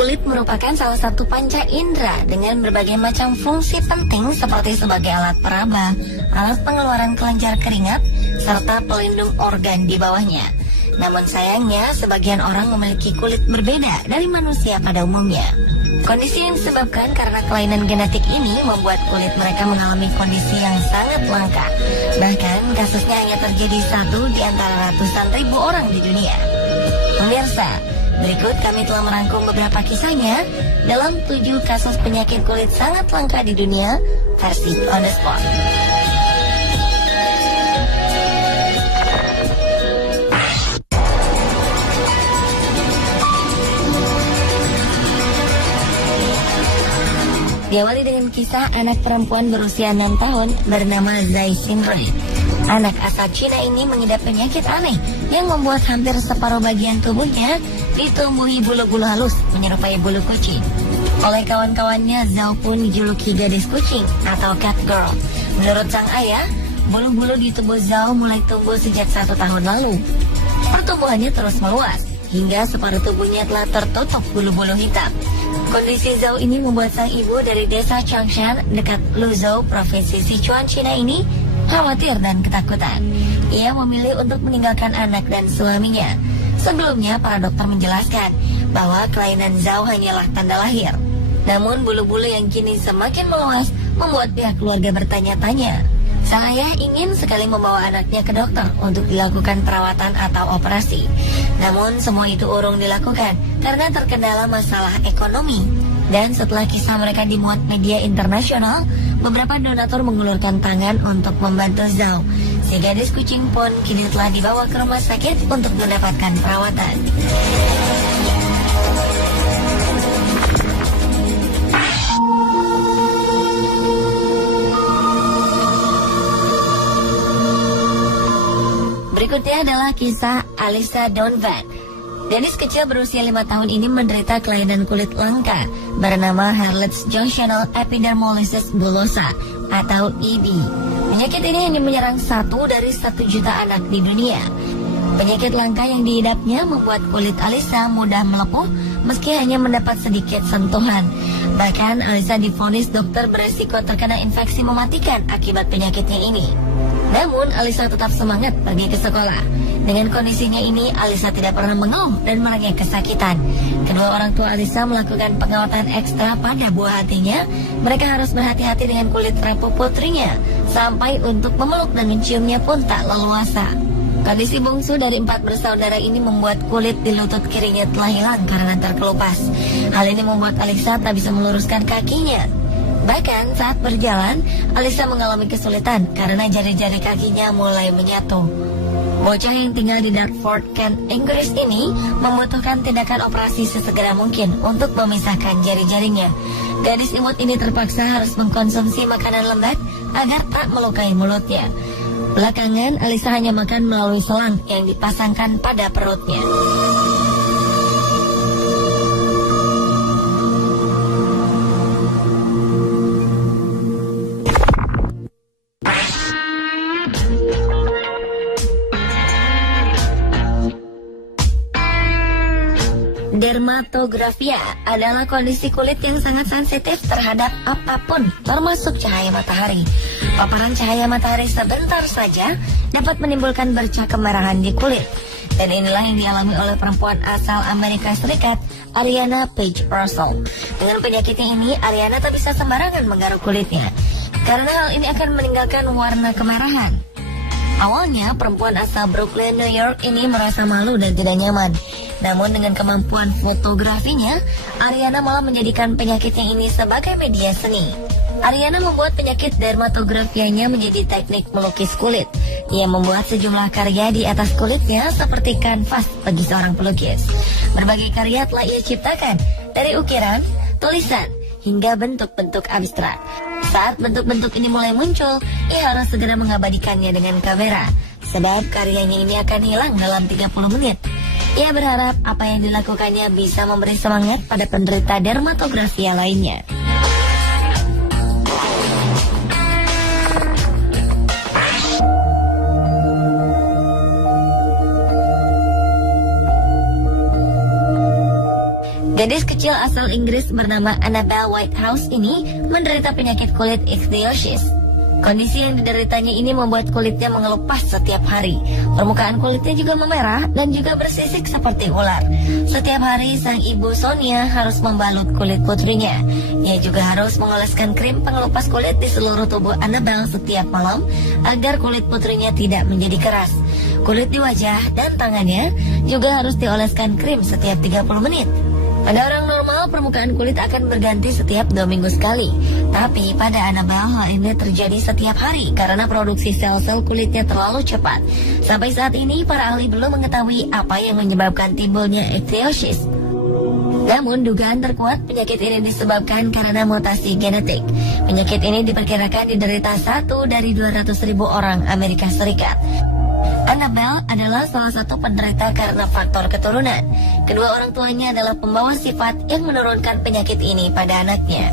Kulit merupakan salah satu panca indera dengan berbagai macam fungsi penting seperti sebagai alat peraba, alat pengeluaran kelenjar keringat, serta pelindung organ di bawahnya. Namun sayangnya, sebagian orang memiliki kulit berbeda dari manusia pada umumnya. Kondisi yang disebabkan karena kelainan genetik ini membuat kulit mereka mengalami kondisi yang sangat langka. Bahkan kasusnya hanya terjadi 1 di antara ratusan ribu orang di dunia. Pemirsa, berikut kami telah merangkum beberapa kisahnya dalam 7 kasus penyakit kulit sangat langka di dunia versi On The Spot. Diawali dengan kisah anak perempuan berusia 6 tahun bernama Zai Xinrui. Anak asal Cina ini mengidap penyakit aneh yang membuat hampir separuh bagian tubuhnya ditumbuhi bulu-bulu halus menyerupai bulu kucing. Oleh kawan-kawannya, Zhao pun dijuluki gadis kucing atau cat girl. Menurut sang ayah, bulu-bulu di tubuh Zhao mulai tumbuh sejak 1 tahun lalu. Pertumbuhannya terus meluas hingga separuh tubuhnya telah tertutup bulu-bulu hitam. Kondisi Zhao ini membuat sang ibu dari desa Changshan dekat Luzhou, provinsi Sichuan, Cina ini khawatir dan ketakutan. Ia memilih untuk meninggalkan anak dan suaminya. Sebelumnya, para dokter menjelaskan bahwa kelainan Zhao hanyalah tanda lahir. Namun, bulu-bulu yang kini semakin meluas membuat pihak keluarga bertanya-tanya. Sang ayah ingin sekali membawa anaknya ke dokter untuk dilakukan perawatan atau operasi. Namun semua itu urung dilakukan karena terkendala masalah ekonomi. Dan setelah kisah mereka dimuat media internasional, beberapa donatur mengulurkan tangan untuk membantu Zhao. Si gadis kucing pun kini telah dibawa ke rumah sakit untuk mendapatkan perawatan. Berikutnya adalah kisah Alyssa Donovan. Gadis kecil berusia 5 tahun ini menderita kelainan kulit langka bernama Ehlers-Danlos Epidermolysis Bullosa atau EB. Penyakit ini hanya menyerang 1 dari 1 juta anak di dunia. Penyakit langka yang diidapnya membuat kulit Alyssa mudah melepuh meski hanya mendapat sedikit sentuhan. Bahkan Alyssa divonis dokter beresiko terkena infeksi mematikan akibat penyakitnya ini. Namun, Alyssa tetap semangat pergi ke sekolah. Dengan kondisinya ini, Alyssa tidak pernah mengeluh dan merengek kesakitan. Kedua orang tua Alyssa melakukan pengawatan ekstra pada buah hatinya. Mereka harus berhati-hati dengan kulit rapuh putrinya, sampai untuk memeluk dan menciumnya pun tak leluasa. Kondisi bungsu dari 4 bersaudara ini membuat kulit di lutut kirinya telah hilang karena terkelupas. Hal ini membuat Alyssa tak bisa meluruskan kakinya. Bahkan saat berjalan, Alyssa mengalami kesulitan karena jari-jari kakinya mulai menyatu. Bocah yang tinggal di Dartford, Kent, Inggris ini membutuhkan tindakan operasi sesegera mungkin untuk memisahkan jari-jarinya. Gadis imut ini terpaksa harus mengkonsumsi makanan lembut agar tak melukai mulutnya. Belakangan, Alyssa hanya makan melalui selang yang dipasangkan pada perutnya. Dermatografia adalah kondisi kulit yang sangat sensitif terhadap apapun, termasuk cahaya matahari. Paparan cahaya matahari sebentar saja dapat menimbulkan bercak kemerahan di kulit. Dan inilah yang dialami oleh perempuan asal Amerika Serikat, Ariana Paige Russell. Dengan penyakitnya ini, Ariana tak bisa sembarangan menggaruk kulitnya, karena hal ini akan meninggalkan warna kemerahan. Awalnya, perempuan asal Brooklyn, New York ini merasa malu dan tidak nyaman. Namun dengan kemampuan fotografinya, Ariana malah menjadikan penyakitnya ini sebagai media seni. Ariana membuat penyakit dermatografianya menjadi teknik melukis kulit. Ia membuat sejumlah karya di atas kulitnya seperti kanvas bagi seorang pelukis. Berbagai karya telah ia ciptakan, dari ukiran, tulisan, hingga bentuk-bentuk abstrak. Saat bentuk-bentuk ini mulai muncul, ia harus segera mengabadikannya dengan kamera, sebab karyanya ini akan hilang dalam 30 menit. Ia berharap apa yang dilakukannya bisa memberi semangat pada penderita dermatografia lainnya. Gadis kecil asal Inggris bernama Annabelle Whitehouse ini menderita penyakit kulit ichthyosis. Kondisi yang dideritanya ini membuat kulitnya mengelupas setiap hari. Permukaan kulitnya juga memerah dan juga bersisik seperti ular. Setiap hari sang ibu Sonia harus membalut kulit putrinya. Ia juga harus mengoleskan krim pengelupas kulit di seluruh tubuh Annabelle setiap malam agar kulit putrinya tidak menjadi keras. Kulit di wajah dan tangannya juga harus dioleskan krim setiap 30 menit. Pada orang normal, permukaan kulit akan berganti setiap 2 minggu sekali. Tapi pada Annabelle, hal ini terjadi setiap hari karena produksi sel-sel kulitnya terlalu cepat. Sampai saat ini, para ahli belum mengetahui apa yang menyebabkan timbulnya ichthyosis. Namun, dugaan terkuat penyakit ini disebabkan karena mutasi genetik. Penyakit ini diperkirakan diderita 1 dari 200.000 orang Amerika Serikat. Annabelle adalah salah satu penderita karena faktor keturunan. Kedua orang tuanya adalah pembawa sifat yang menurunkan penyakit ini pada anaknya.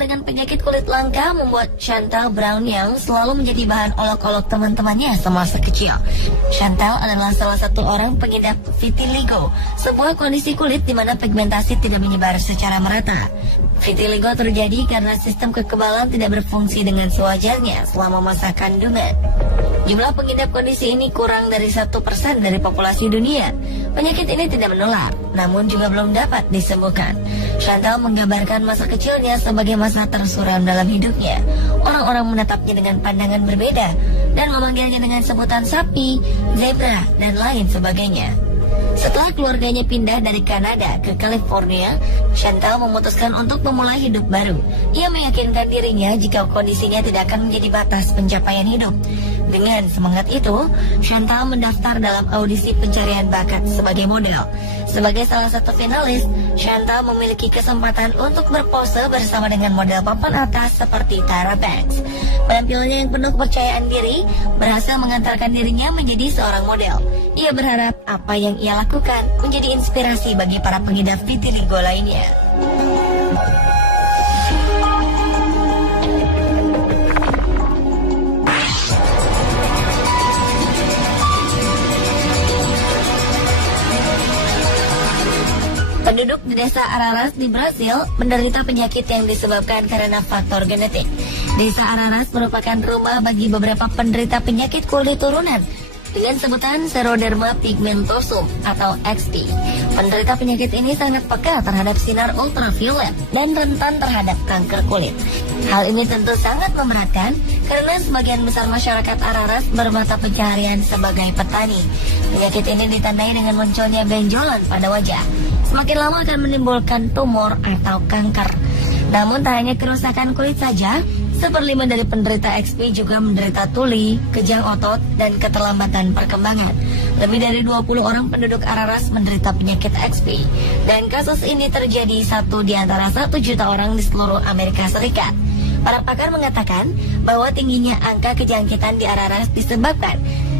Dengan penyakit kulit langka membuat Chantal Brown yang selalu menjadi bahan olok-olok teman-temannya semasa kecil. Chantal adalah salah satu orang pengidap vitiligo, sebuah kondisi kulit di mana pigmentasi tidak menyebar secara merata. Vitiligo terjadi karena sistem kekebalan tidak berfungsi dengan sewajarnya selama masa kandungan. Jumlah pengidap kondisi ini kurang dari 1% dari populasi dunia. Penyakit ini tidak menular, namun juga belum dapat disembuhkan. Chantal menggambarkan masa kecilnya sebagai masa tersuram dalam hidupnya. Orang-orang menatapnya dengan pandangan berbeda dan memanggilnya dengan sebutan sapi, zebra, dan lain sebagainya. Setelah keluarganya pindah dari Kanada ke California, Chantal memutuskan untuk memulai hidup baru. Ia meyakinkan dirinya jika kondisinya tidak akan menjadi batas pencapaian hidup. Dengan semangat itu, Chantal mendaftar dalam audisi pencarian bakat sebagai model. Sebagai salah satu finalis, Chantal memiliki kesempatan untuk berpose bersama dengan model papan atas seperti Tyra Banks. Penampilannya yang penuh kepercayaan diri berhasil mengantarkan dirinya menjadi seorang model. Ia berharap apa yang ia lakukan menjadi inspirasi bagi para pengidap vitiligo lainnya. Penduduk di desa Araras di Brasil menderita penyakit yang disebabkan karena faktor genetik. Desa Araras merupakan rumah bagi beberapa penderita penyakit kulit turunan dengan sebutan Xeroderma pigmentosum atau XP. Penderita penyakit ini sangat peka terhadap sinar ultraviolet dan rentan terhadap kanker kulit. Hal ini tentu sangat memberatkan karena sebagian besar masyarakat Araras bermata pencaharian sebagai petani. Penyakit ini ditandai dengan munculnya benjolan pada wajah. Semakin lama akan menimbulkan tumor atau kanker. Namun tak hanya kerusakan kulit saja, 1/5 dari penderita XP juga menderita tuli, kejang otot, dan keterlambatan perkembangan. Lebih dari 20 orang penduduk Araras menderita penyakit XP. Dan kasus ini terjadi 1 di antara 1 juta orang di seluruh Amerika Serikat. Para pakar mengatakan bahwa tingginya angka kejangkitan di Araras disebabkan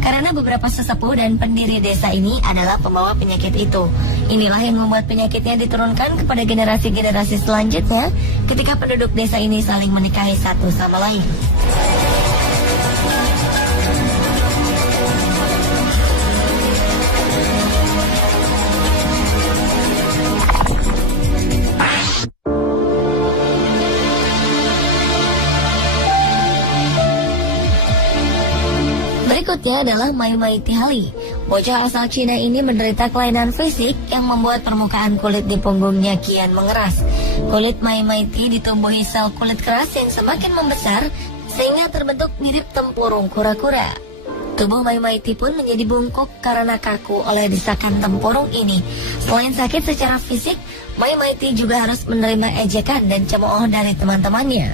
karena beberapa sesepuh dan pendiri desa ini adalah pembawa penyakit itu. Inilah yang membuat penyakitnya diturunkan kepada generasi-generasi selanjutnya ketika penduduk desa ini saling menikahi satu sama lain. Berikutnya adalah Mai Mai Tihali. Bocah asal Cina ini menderita kelainan fisik yang membuat permukaan kulit di punggungnya kian mengeras. Kulit Mai Mai Ti ditumbuhi sel kulit keras yang semakin membesar sehingga terbentuk mirip tempurung kura-kura. Tubuh Mai Mai Ti pun menjadi bungkuk karena kaku oleh desakan tempurung ini. Selain sakit secara fisik, Mai Mai Ti juga harus menerima ejekan dan cemooh dari teman-temannya.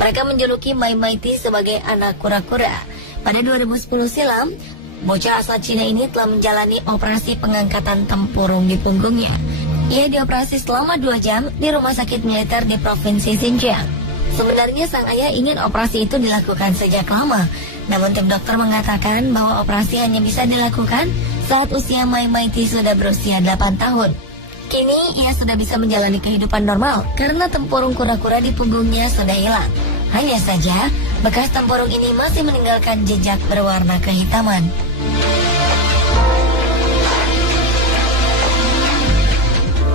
Mereka menjuluki Mai Mai Ti sebagai anak kura-kura. Pada 2010 silam, bocah asal Cina ini telah menjalani operasi pengangkatan tempurung di punggungnya. Ia dioperasi selama 2 jam di rumah sakit militer di Provinsi Xinjiang. Sebenarnya sang ayah ingin operasi itu dilakukan sejak lama, namun tim dokter mengatakan bahwa operasi hanya bisa dilakukan Saat usia Mai Maiti sudah berusia 8 tahun. Kini ia sudah bisa menjalani kehidupan normal karena tempurung kura-kura di punggungnya sudah hilang. Hanya saja, bekas tempurung ini masih meninggalkan jejak berwarna kehitaman.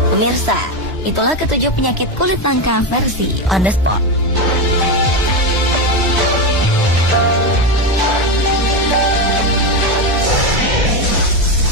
Pemirsa, itulah ketujuh penyakit kulit langka versi On The Spot.